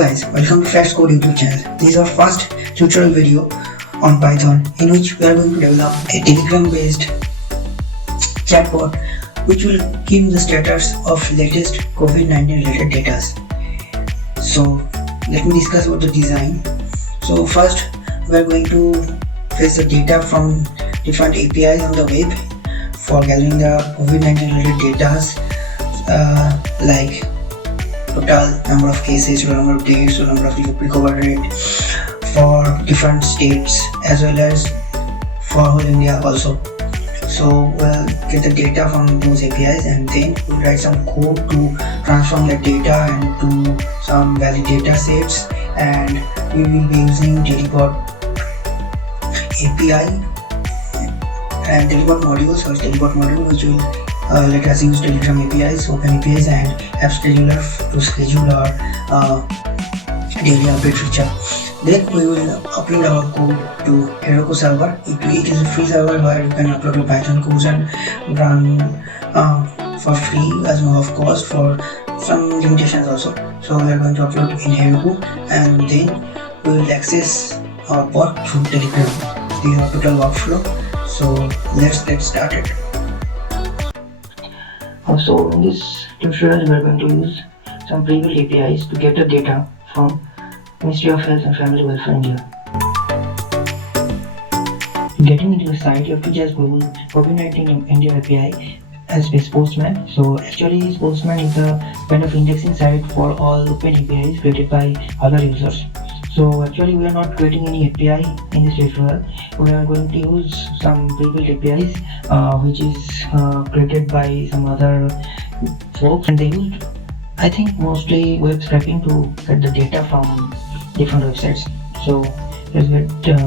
guys, welcome to Fresh Code YouTube channel. This is our first tutorial video on Python in which we are going to develop a Telegram based chatbot which will give the status of latest COVID-19 related data. So let me discuss about the design. So first we are going to fetch the data from different APIs on the web for gathering the COVID-19 related data like total number of cases, total number of days, total number of recovery rate for different states as well as for whole India also. So we'll get the data from those APIs and then we'll write some code to transform that data into some valid data sets, and we will be using Teleport API and Teleport modules. So Teleport module which will let us use Telegram APIs, Open APIs and App Scheduler to schedule our daily update feature. Then we will upload our code to Heroku server. It is a free server where you can upload your Python codes and run for free as no of cost for some limitations also. So we are going to upload in Heroku and then we will access our bot through Telegram. This is our total workflow. So let's get started. So in this tutorial we are going to use some pre-built APIs to get the data from Ministry of Health and Family Welfare India. Getting into the site, you have to just Google COVID-19 in India API as Postman. So actually Postman is a kind of indexing site for all open APIs created by other users. So actually we are not creating any API in this tutorial. We are going to use some pre-built APIs which is created by some other folks, and they used I think mostly web scraping to get the data from different websites. So let's get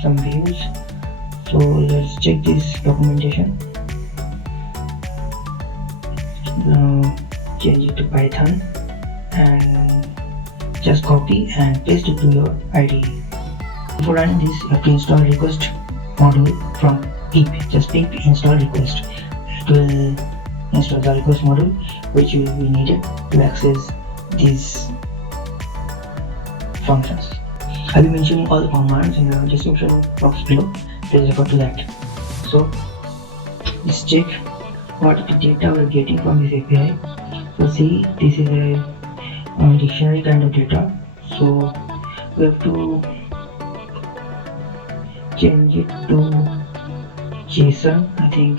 some views. So let's check this documentation. Change it to Python and just copy and paste it to your IDE. Before running this, you have to install request module from pip. Just pip install request. It will install the request module which will be needed to access these functions. I'll be mentioning all the commands in the description box below. Please refer to that. So let's check what the data we're getting from this API. So see, this is a dictionary kind of data. So we have to change it to JSON. I think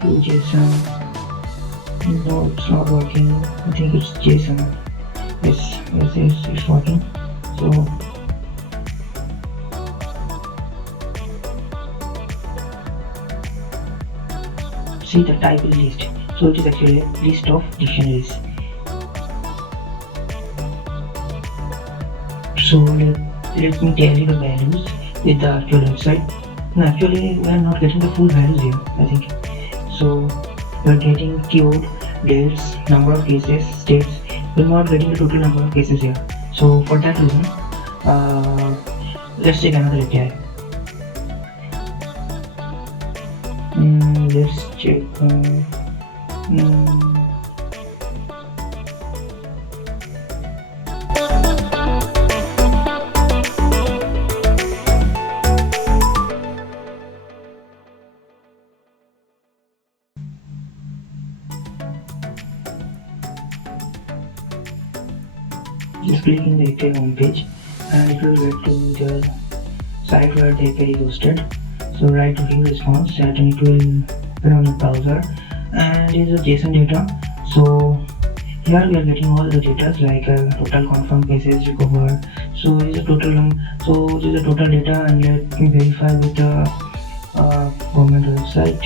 to JSON. No, it's not working. I think it's JSON. Yes, it's working. So see, the type is list. So it is actually a list of dictionaries. So let me tell you the values with the actual website. No, actually we are not getting the full values here, I think. So we are getting keyword, dates, number of cases, states. We are not getting the total number of cases here. So for that reason, let's take another API. Let's check. Just click in the API homepage and it will get to the site where the API is hosted. So write view response and it will open on your browser, and it is a JSON data. So here we are getting all the data like total confirmed cases, recovered. So it is a total data, and let me verify with the government website.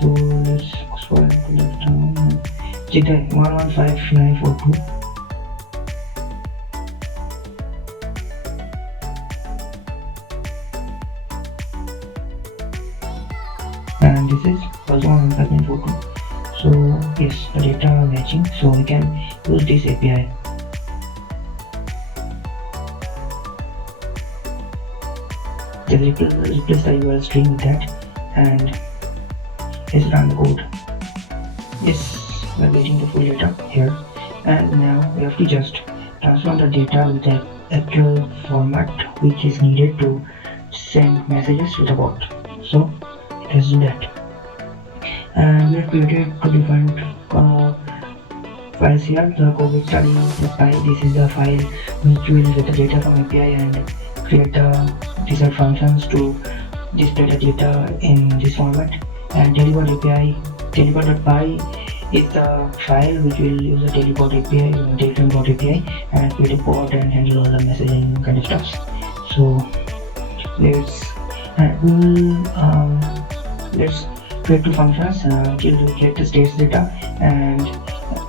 So let's scroll to left down and check that 115942. And this is also on admin photo. So yes, the data are matching, so we can use this API. Just replace the URL string with that and let's run the code. Yes, we are getting the full data here, and now we have to just transform the data with the actual format which is needed to send messages to the bot. So let's do that. And we have created two different files here. The COVID study file, this is the file which will get the data from API and create the desired functions to display the data in this format. And Delibot API, Delibot.py is the file which will use the Delibot API, Telegram bot API, and create a bot and handle all the messaging kind of stuff. So let's let's create two functions. It will get the states data, and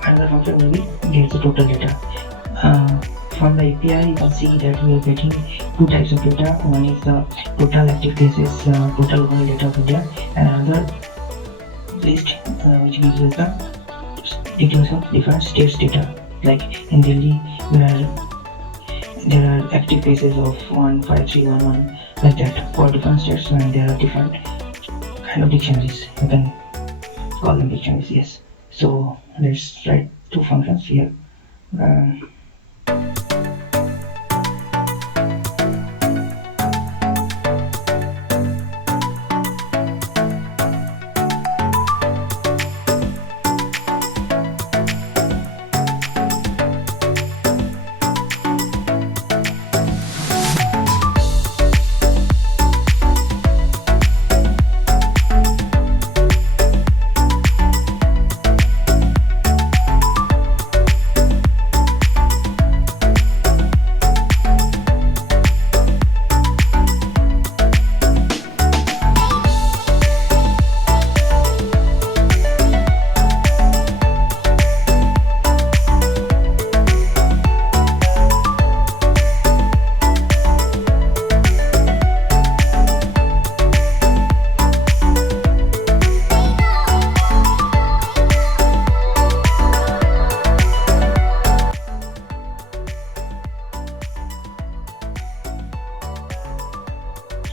another function will be get the total data. From the API, you can see that we are getting two types of data. One is the total active cases, total overall data of India, and another list which gives us the details of different states data. Like in Delhi, there are active cases of 15311, like that, for different states, and there are different kind of dictionaries. You can call them dictionaries, yes. So let's write two functions here.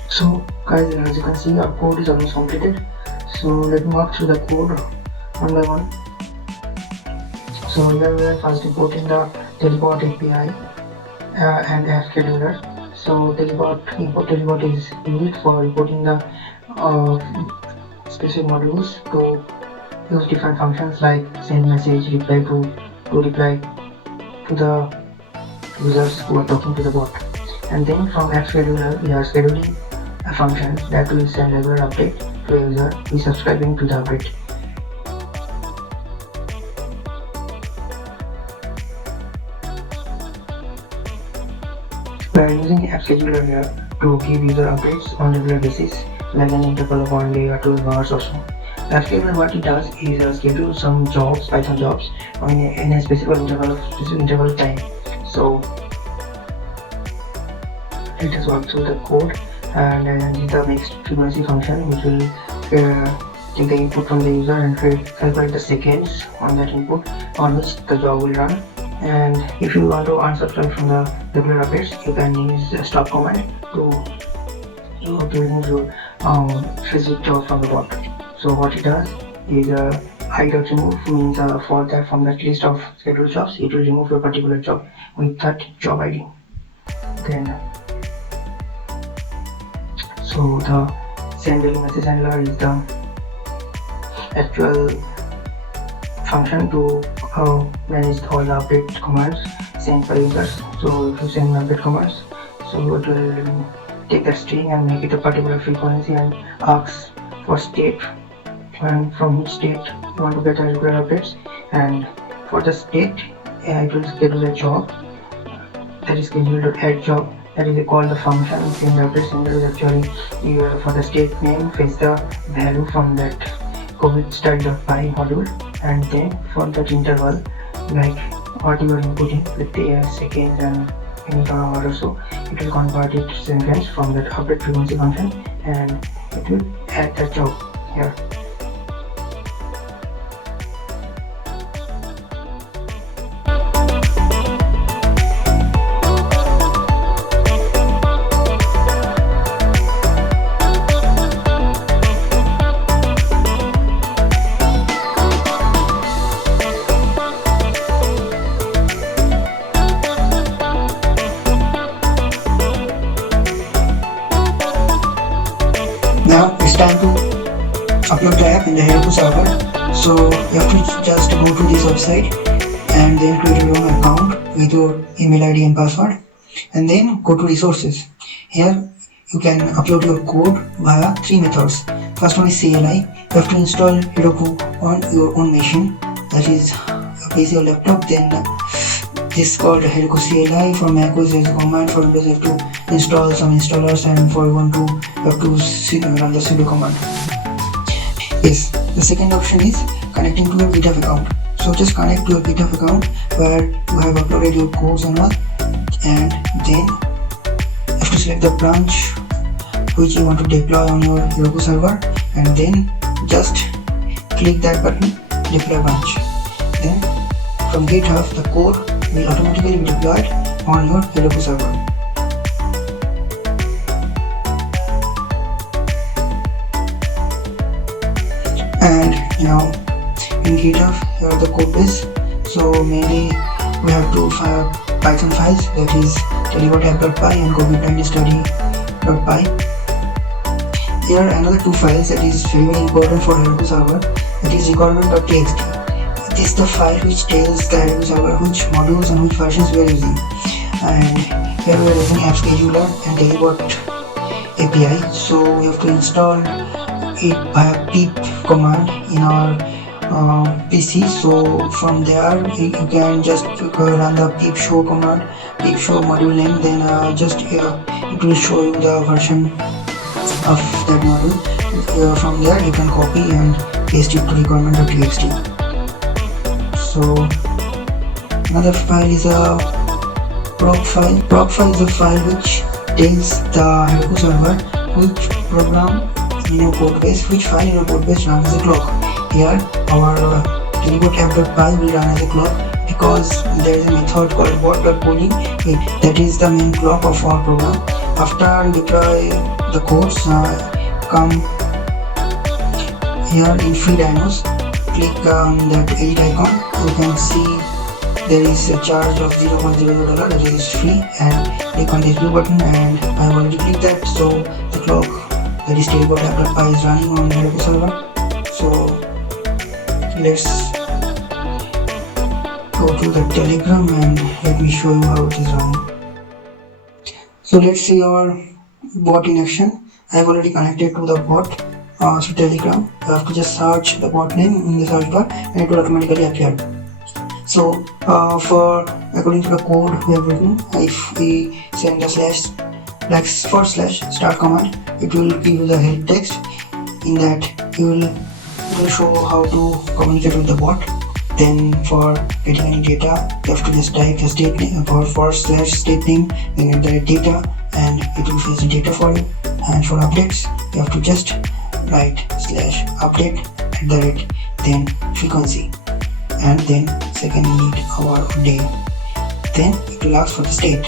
So guys, as you can see, our code is almost completed. So let me walk through the code one by one. So here we are first importing the Delibot API and app scheduler. So Delibot is used for importing the specific modules to use different functions like send message, reply to the users who are talking to the bot. And then from app scheduler, we are scheduling a function that will send a regular update to a user who is subscribing to the update. We are using app scheduler here to give user updates on a regular basis, like an interval of 1 day or 12 hours or so. App scheduler, what it does is schedule some jobs, Python jobs, in a specific interval of time. So let us walk through the code. And then the next frequency function, which will take the input from the user and calculate the seconds on that input on which the job will run. And if you want to unsubscribe from the regular updates, you can use the stop command to remove your specific job from the bot. So what it does is i.remove means from that list of scheduled jobs, it will remove a particular job with that job ID. Then so the send daily message handler is the actual function to manage all the update commands sent by users. So if you send update commands, so it will take that string and make it a particular frequency and asks for state, and from which state you want to get the regular updates. And for the state, it will schedule a job that is scheduled to add job. That is called the function in the update sender is actually for the state name fetch the value from that COVID study.py module, and then for that interval, like what you are inputting with the seconds and any hour or so, it will convert it to seconds from that update frequency function, and it will add that job here. upload the app in the Heroku server. So you have to just go to this website and then create your own account with your email ID and password, and then go to resources. Here you can upload your code via 3 methods. First one is CLI. You have to install Heroku on your own machine, that is PC or laptop. Then this is called Heroku CLI. For Mac OS there is a command, for Windows you have to install some installers, and for Ubuntu you have to run the sudo command. Yes, the second option is connecting to your GitHub account. So just connect to your GitHub account where you have uploaded your codes and all, and then you have to select the branch which you want to deploy on your Heroku server, and then just click that button, deploy branch. Then from GitHub the code will automatically be deployed on your Heroku server. And now in GitHub here are the code base. So mainly we have two Python files, that is telebot.py and covid19study.py. Here are another two files that is very important for Heroku server, that is requirement.txt. It is the file which tells the Heroku server which modules and which versions we are using. And here we are using app scheduler and telebot API. So we have to install it via pip command in our PC. So from there you can just run the pip show command, pip show module name, then it will show you the version of that module. From there you can copy and paste it to requirement.txt. So another file is a prop file. Prop file is a file which tells the Heroku server which program in your code base, which file in your code base runs as a clock. Here our telebot.app.py will run as a clock because there is a method called bot.polling that is the main clock of our program. After you deploy the codes, come here in free dynos, click on that edit icon. You can see there is a charge of $0.00 that is free, and click on this blue button, and I have already clicked that. So the clock that is telebot.py is running on Heroku server. So let's go to the Telegram and let me show you how it is running. So let's see our bot in action. I have already connected to the bot through Telegram. You have to just search the bot name in the search bar and it will automatically appear. So according to the code we have written, if we send the /start command, it will give you the help text. In that it will show how to communicate with the bot. Then for getting any data you have to just type the state name for /state name, then enter the data and it will fetch the data for you. And for updates you have to just write /update then frequency, and then second minute, hour or day. Then it will ask for the state.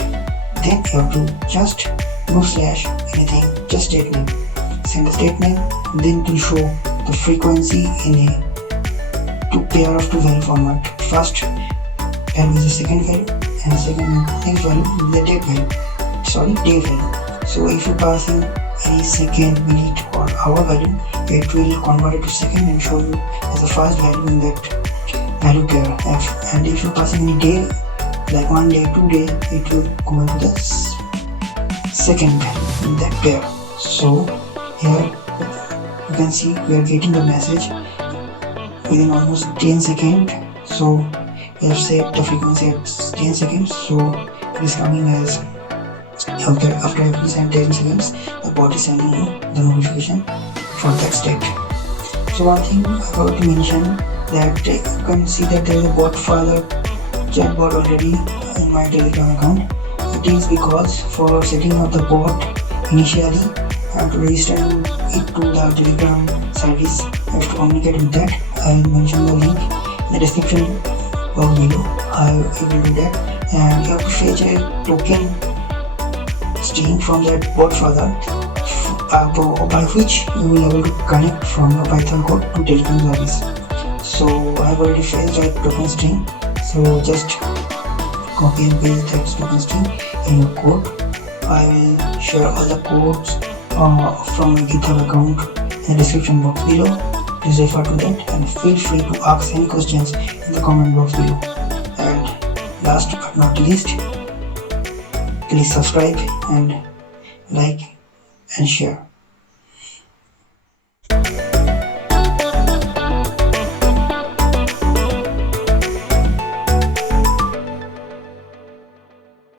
Then you have to just no slash anything, just state name, send the state name. Then it will show the frequency in a pair of two value format. First value is the second value and second next value is the day value. So if you pass in any second, minute or hour value, it will convert it to second and show you as the first value in that value pair F. And if you pass in any day, like 1 day, 2 day, it will go into the second value in that pair. So here you can see we are getting the message within almost 10 seconds. So we have set the frequency at 10 seconds. So it is coming as after every 10 seconds the bot is sending you the notification for that state. So one thing I forgot to mention, that you can see that there is a bot file chatbot already in my Telegram account. It is because for setting up the bot initially and to register it to the Telegram service, you have to communicate with that. I will mention the link in the description box below how you will do that. And you have to fetch a token string from that bot further by which you will be able to connect from your Python code to Telegram service. So I have already fetched that token string. So just copy and paste that token string in your code. I will share all the codes from my GitHub account in the description box below. please refer to that and feel free to ask any questions in the comment box below. And last but not least, please subscribe and like and share.